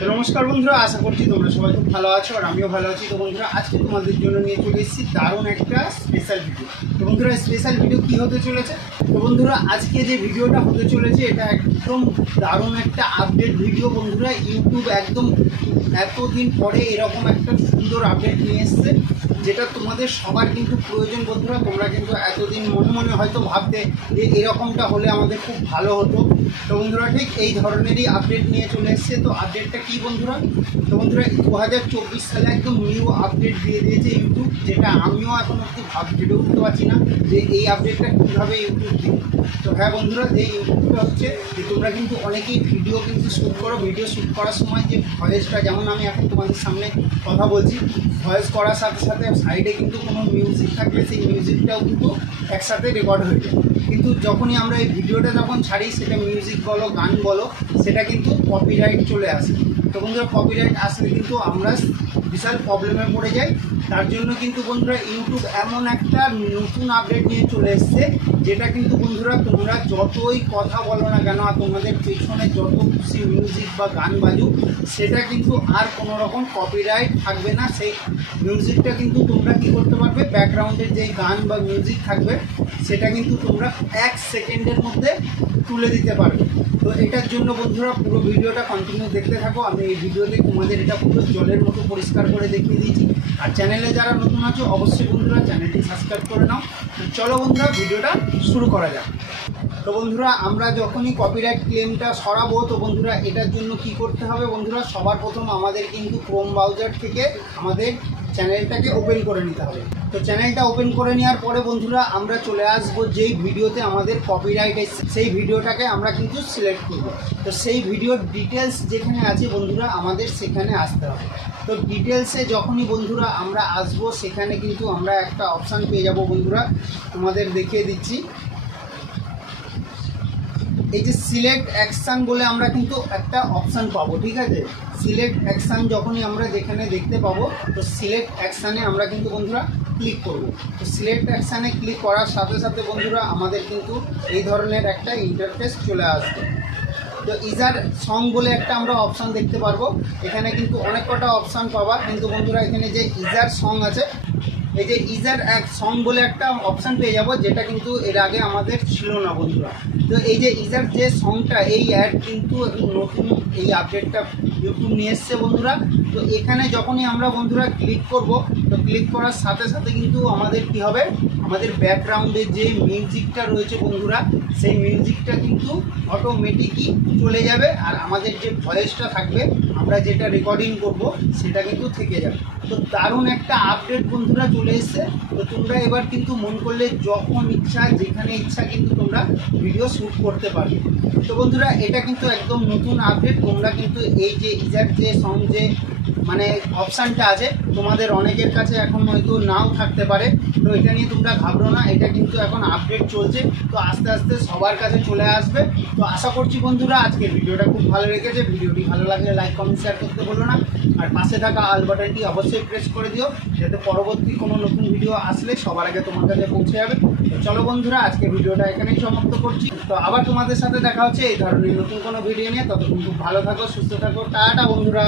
তো নমস্কার বন্ধুরা, আশা করছি তোমরা সবাই খুব ভালো আছো আর আমিও ভালো আছি। তো বন্ধুরা, আজকে তোমাদের জন্য নিয়ে চলে এসেছি দারুণ একটা স্পেশাল ভিডিও। তো বন্ধুরা, স্পেশাল ভিডিও কী হতে চলেছে? তো বন্ধুরা, আজকে যে ভিডিওটা হতে চলেছে এটা একদম দারুণ একটা আপডেট ভিডিও। বন্ধুরা, ইউটিউব একদম এতদিন পরে এরকম একটা সুন্দর আপডেট নিয়ে এসছে, যেটা তোমাদের সবার কিন্তু প্রয়োজন। বন্ধুরা, তোমরা কিন্তু এতদিন মনে মনে হয়তো ভাবতে যে এরকমটা হলে আমাদের খুব ভালো হতো। তো বন্ধুরা, ঠিক এই ধরনেরই আপডেট নিয়ে চলে এসছে। তো আপডেটটা কী বন্ধুরা? তো বন্ধুরা, 2024 সালে একদম নিউ আপডেট দিয়ে দিয়েছে ইউটিউব, যেটা আমিও এখন অব্দি ভেবে উঠতে পারছি না যে এই আপডেটটা কীভাবে ইউটিউব দিই। তো হ্যাঁ বন্ধুরা, এই ইউটিউবটা হচ্ছে যে তোমরা কিন্তু অনেকেই ভিডিও কিন্তু শ্যুট করো, ভিডিও শ্যুট করার সময় যে ভয়েসটা, যেমন আমি এখন তোমাদের সামনে কথা বলছি, ভয়েস করার সাথে সাথে সাইডে কিন্তু কোনো মিউজিক থাকলে সেই মিউজিকটাও কিন্তু একসাথে রেকর্ড হয়ে যায়। কিন্তু যখনই আমরা এই ভিডিওটা যখন ছাড়ি, সেটা মিউজিক বলো গান বলো, সেটা কিন্তু কপিরাইট চলে আসে। তো বন্ধুরা, কপিরাইট আসলে কিন্তু আমরা বিশাল প্রবলেমে পড়ে যাই। তার জন্য কিন্তু বন্ধুরা, ইউটিউব এমন একটা নতুন আপডেট নিয়ে চলে এসছে, যেটা কিন্তু বন্ধুরা তোমরা যতই কথা বলো না কেন, আর তোমাদের পেছনে যত খুশি মিউজিক বা গান বাজুক, সেটা কিন্তু আর কোনো রকম কপিরাইট থাকবে না। সেই মিউজিকটা কিন্তু তোমরা কী করতে পারবে, ব্যাকগ্রাউন্ডের যে গান বা মিউজিক থাকবে সেটা কিন্তু তোমরা 1 সেকেন্ডের মধ্যে তুলে দিতে পারবে। তো এটার জন্য বন্ধুরা পুরো ভিডিওটা কন্টিনিউ দেখতে থাকো। আমি এই ভিডিওতে তোমাদের এটা পুরো জলের মতো পরিষ্কার করে দেখিয়ে দিয়েছি। আর চ্যানেলে যারা নতুন আছো, অবশ্যই বন্ধুরা চ্যানেলটি সাবস্ক্রাইব করে নাও। তো চলো বন্ধুরা, ভিডিওটা শুরু করা যাক। তো বন্ধুরা, আমরা যখনই কপিরাইট ক্লেমটা সরাবো, তো বন্ধুরা এটার জন্য কি করতে হবে? বন্ধুরা, সবার প্রথম আমাদের কিন্তু ক্রোম ব্রাউজার থেকে আমাদের চ্যানেলটাকে ওপেন করে নিতে হবে। তো চ্যানেলটা ওপেন করে নেওয়ার পরে বন্ধুরা, আমরা চলে আসবো যেই ভিডিওতে আমাদের কপিরাইট এসেছে, সেই ভিডিওটাকে আমরা কিন্তু সিলেক্ট করব। তো সেই ভিডিওর ডিটেলস যেখানে আছে বন্ধুরা, আমাদের সেখানে আসতে হবে। তো ডিটেলসে যখনই বন্ধুরা আমরা আসবো, সেখানে কিন্তু আমরা একটা অপশান পেয়ে যাব। বন্ধুরা, তোমাদের দেখিয়ে দিচ্ছি, এই যে সিলেক্ট অ্যাকশান বলে আমরা কিন্তু একটা অপশান পাবো। ঠিক আছে, সিলেক্ট অ্যাকশান যখনই আমরা যেখানে দেখতে পাবো, তো সিলেক্ট অ্যাকশানে আমরা কিন্তু বন্ধুরা ক্লিক করব। তো সিলেক্ট অ্যাকশানে ক্লিক করার সাথে সাথে বন্ধুরা আমাদের কিন্তু এই ধরনের একটা ইন্টারফেস চলে আসবে। তো ইজার সং বলে একটা আমরা অপশান দেখতে পারবো। এখানে কিন্তু অনেক কটা অপশান পাবা, কিন্তু বন্ধুরা এখানে যে ইজার সং আছে, এই যে ইজার এক সং বলে একটা অপশান পেয়ে যাব, যেটা কিন্তু এর আগে আমাদের ছিল না বন্ধুরা। তো এই যে ইজার যে সংটা, এই অ্যাড কিন্তু নতুন এই আপডেটটা ইউটিউব নিয়ে এসছে বন্ধুরা। তো এখানে যখনই আমরা বন্ধুরা ক্লিক করব, তো ক্লিক করার সাথে সাথে কিন্তু আমাদের কি হবে, আমাদের ব্যাকগ্রাউন্ডে যে মিউজিকটা রয়েছে বন্ধুরা, সেই মিউজিকটা কিন্তু অটোমেটিকই চলে যাবে। আর আমাদের যে ভয়েসটা থাকবে, আমরা যেটা রেকর্ডিং করব, সেটা কিন্তু থেকে যাবে। তো দারুণ একটা আপডেট বন্ধুরা চলে এসছে। তো তোমরা এবার কিন্তু মন করলে যখন ইচ্ছা, যেখানে ইচ্ছা কিন্তু তোমরা ভিডিও শ্যুট করতে পারবে। তো বন্ধুরা, এটা কিন্তু একদম নতুন আপডেট। তোমরা কিন্তু এই যে ইজার যে সং যে মানে অপশানটা আছে, তোমাদের অনেকের কাছে এখন হয়তো নাও থাকতে পারে। তো এটা নিয়ে তোমরা ঘাবড়ো না, এটা কিন্তু এখন আপডেট চলছে। তো আস্তে আস্তে সবার কাছে চলে আসবে। তো আশা করছি বন্ধুরা আজকের ভিডিওটা খুব ভালো লেগেছে। ভিডিওটি ভালো লাগলে লাইক কমেন্ট শেয়ার করতে বলো না। আর পাশে থাকা আল বাটনটি অবশ্যই প্রেস করে দিও, যাতে পরবর্তী কোনো নতুন ভিডিও আসলে সবার আগে তোমার কাছে পৌঁছে যাবে। তো চলো বন্ধুরা, আজকে ভিডিওটা এখানেই সমাপ্ত করছি। তো আবার তোমাদের সাথে দেখা হচ্ছে এই ধরনের নতুন কোনো ভিডিও নিয়ে। ততক্ষণ খুব ভালো থাকো, সুস্থ থাকো, টাটা বন্ধুরা।